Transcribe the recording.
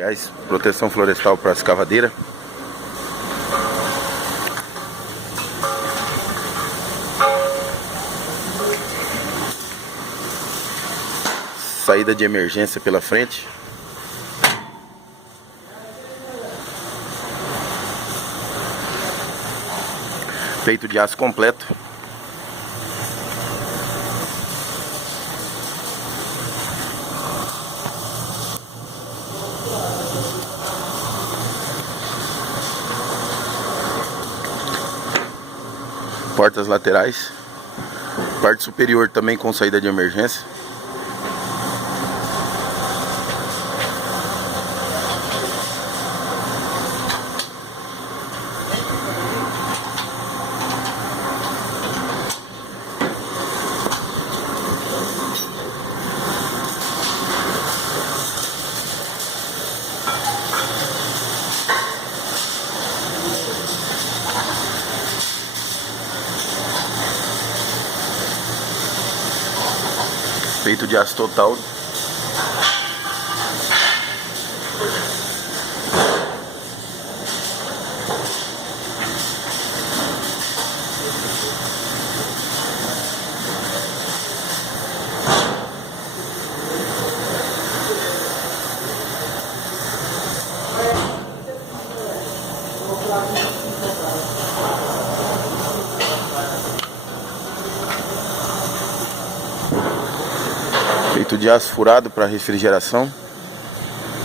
Goiás, proteção florestal para escavadeira. Saída de emergência pela frente. Peito de aço completo. Portas laterais. Parte superior também com saída de emergência. Peito de aço total. Peito de aço furado para refrigeração.